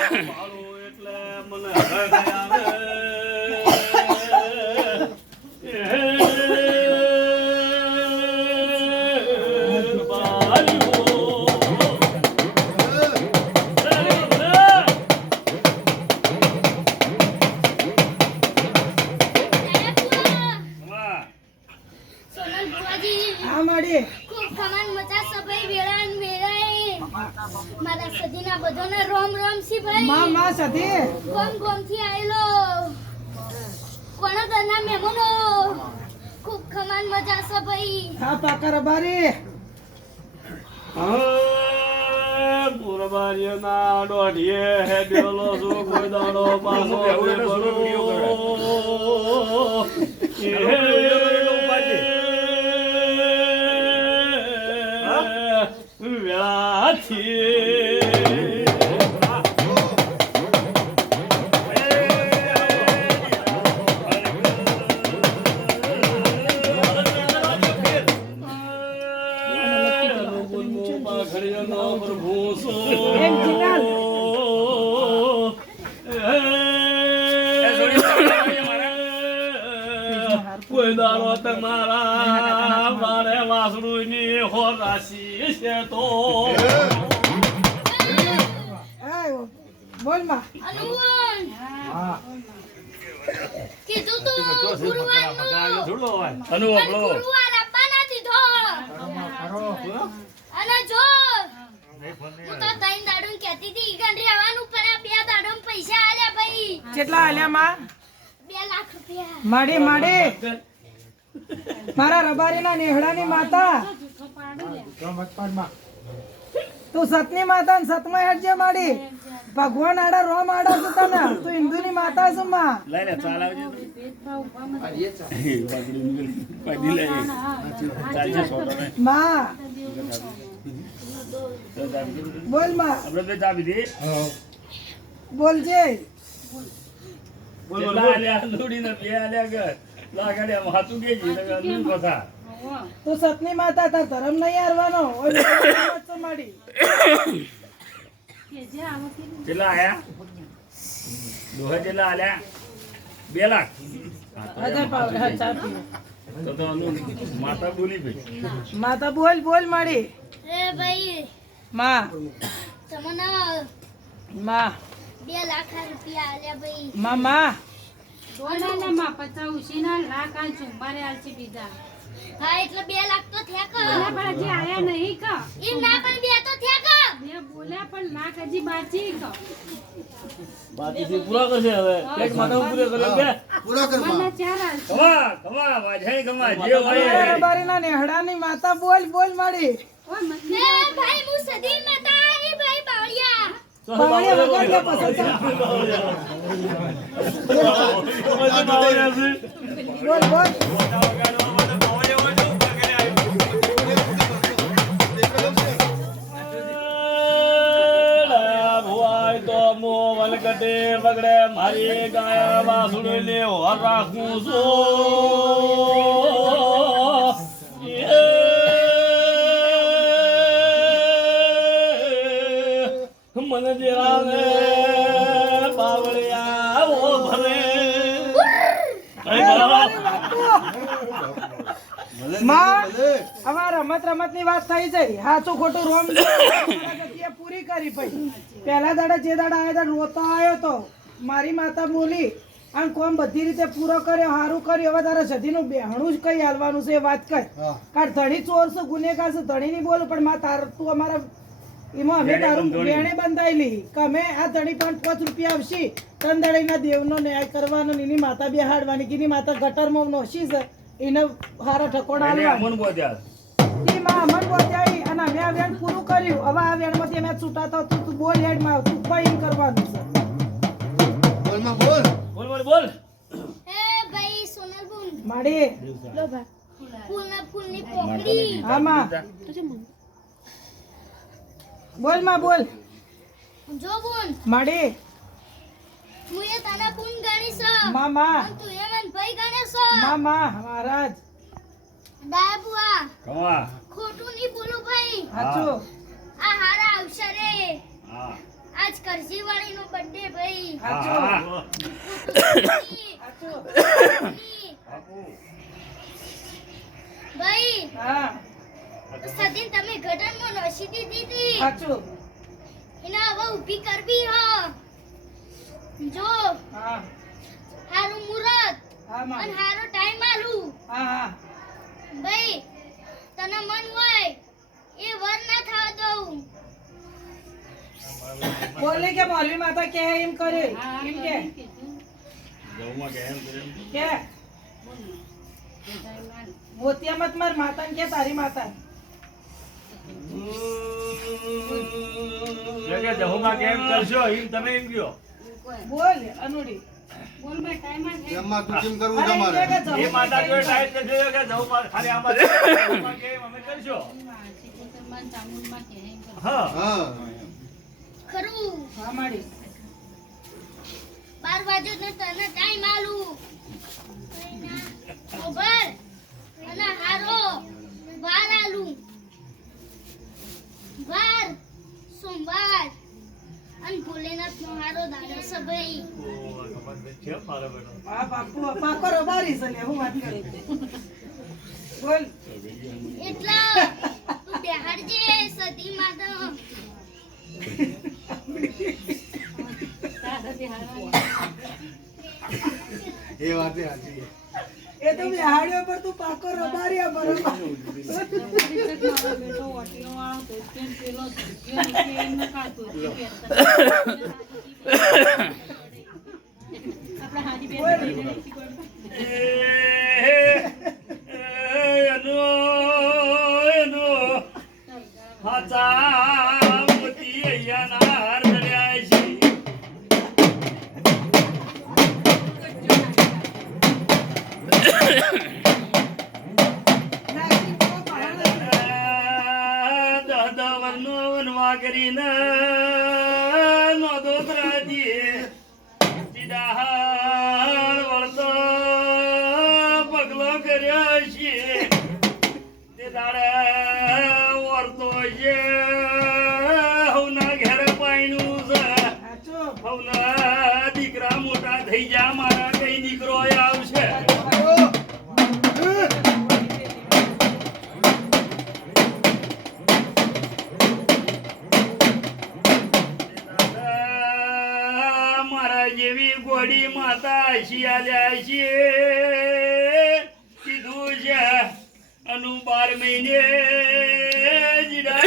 એટલે મને આવે મારા સદીના બધાને રોમ રોમ સી ભાઈ માં સદી કોમ કોમ થી આયલો કોના ઘરના મહેમાનો ખૂબ ખમાન મજા છે ભાઈ હા પાકા રબારી પુરબારીઓ ના દોઢીએ હેડેલો છો કોઈ દાડો પાછો કોઈ દારો તમારા મારે વાસણું ની હો રાશિ છે તો બોલ માં અનુવન કીધું તો ગુરુવાર આપવાના દીધો અને જો હું તો તૈન દાડું કહેતી હતી ગંડરી આવવાનું પણ આ બે દાડું પૈસા આલ્યા ભાઈ કેટલા આલ્યા માં 2 લાખ રૂપિયા માડી મારા રબારીના નેહડાની માતા તું સતની માતા ને સતમાં હેડજે માડી ભગવાન આડા રોમ આડા છે તને તું હિન્દુની માતા છે માં લઈ લે ચાલ આવજે માં બોલ માં આપણે બે ચાબી દે બોલજે બોલ આલ્યા લોડી ને બે આલ્યા કે લાગડ્યા હાતું કેજી તો અનુ কথা તું સતની માતા તાર ધર્મ નહીં હારવાનો ઓય મત માડી કેટલા આયા દોહે કેટલા આલ્યા 2 લાખ તો અનુ માતા બોલી ભાઈ માતા બોલ માડી રે ભાઈ માં તમને માં 2 લાખ રૂપિયા આલ્યા ભાઈ માં દોડાના 50 ઉસીના લાખ આ ચુંબારે આલસી બીજા હા એટલે 2 લાખ તો થયા કા પણ હજી આયા નહીં કા ઈ ના પણ 2 તો થયા કા બે બોલ્યા પણ લાખ હજી બાકી કા બાકી થી પૂરા કરશે હવે એક માનવ પૂરે કરે કે પૂરા કર મને 4 આલસી કમા વાજે કમા જે હોય રબારીના નેહડાની માતા બોલ માડી ઓય મને એ ભાઈ હું સદી માતા એ ભાઈ બાવળિયા પાવડિયા વગર કે પસંદ બોલ વલકટે વગડે મારી ગાય વાસુડી ને હોર રાખું છું મને દેવાને બાવળિયા ઓ ભરે માં અમાર રમત ની વાત થઈ છે હાચું ખોટું રોમ પૂરી કરી ભાઈ પહેલા દાડા જે દાડા આયા તા રોતો આવ્યો તો મારી માતા બોલી અને કોમ બધી રીતે પૂરો કર્યો હારું કર્યું હવે તારા સધીનું બેહણું જ કઈ હાલવાનું છે એ વાત કર કારણ ધણી ચોર છે ગુનેગાર છે ધણી ની બોલ પણ માં તાર તું અમારા એમાં અમે તારું બેણે બંધાયેલી કે અમે આ ધણી પણ 5 રૂપિયા આવશે તંદડીના દેવનો ન્યાય કરવાનો એની માતા બેહાડવાની કે એની માતા ગટરમાં નોશી છે એને હારા ઠકોણા હાલવા ઈ માં અમન બોજાઈ અને અમે આ વેણ પૂરું કર્યું હવે આ વેણમાંથી અમે છૂટા તો તું બોલ હેડમાં તું કઈ કરવાનું છે બોલ માં બોલ બોલ એ ભાઈ સોનલબુન માડી લો ભા ફૂલની પોકડી હા માં બોલ માં બોલ જો બુન માડી હું એ તાના બુન ગણી છે મામા અને તું એ મન ભાઈ ગણે છે મામા મહારાજ દાબુઆ કમા ખોટું નહીં બોલું ભાઈ હાચો આ હારા આવશે રે હા આજ કરજીવાળીનો બર્થડે ભાઈ. સાચું. હા. સાચું. ભાઈ હા સદીન તમે ઘટનમાં નોશી દીધી સાચું. એને હવે ઊભી કરવી હ. જો હા હારું મુહૂર્ત હા માં. અને હારો ટાઈમ આલું હા હા ભાઈ તને મન હોય એ વર ના થવા દઉં. બોલે કે મોરબી માતા કે એમ કરે હા, એમ કે કીધું. જવમાં કે એમ કરીને. કે મોતિયા મત માર માતા કે તારી માતા કે જવમાં કે એમ કરશો એમ તમે એમ કયો. બોલ અનુડી. બોલ ભાઈ, ટાઈમ આ છે. એમાં તું કેમ કરવું અરે તમારે એ કે જવું એ માતા જોડે કે ડાયરેક્ટ કરશો કે જવમાં ખાલી આમાં જવમાં કે એમ અમે કરશો. સિકોતરમાં, ચામુંડમાં કે એમ કરો. હા હા ખરું હા માડી 12 વાગે ને તને ટાઈમ આલું ખબર અને હારો વાર આલું વાર સોમવાર અને ભોલેનાથ નો હારો દાડો છે ભાઈ. છે મારો બેટો. હા બાપુ પાકો રબારી છે લે હું વાત કરી બોલ એટલે તું બેહાડજે સતી માતા. તારા બિહારમાં. એ વાત સાચી એ તો બિહાડ્યો પર તું પાકો રબારી આ બરોબર મારો બેટો ઓટીનો વાળો તો કેમ પેલો સૂક્યો નીચે એમને કાં ધોતી પહેરતા. આપણે હાજી બેન લઈને એનો હાચા મોતી અહીંયાના હાર ધર્યા છે. દહદવરનો વનવા કરીને નોંધો ત્રાજીએ સીધા હાર વળતો પગલો કર્યો છે. તે દાડે વળતો છે હવના ઘેર પાયણું છે. સાચું હવના દીકરા મોટા થઈ જા મારા કઈ દીકરો આવશે. મારા જેવી ગોડી માતા શિયાલ્યા છે કીધું છે અનુ 12 મહિને જીડા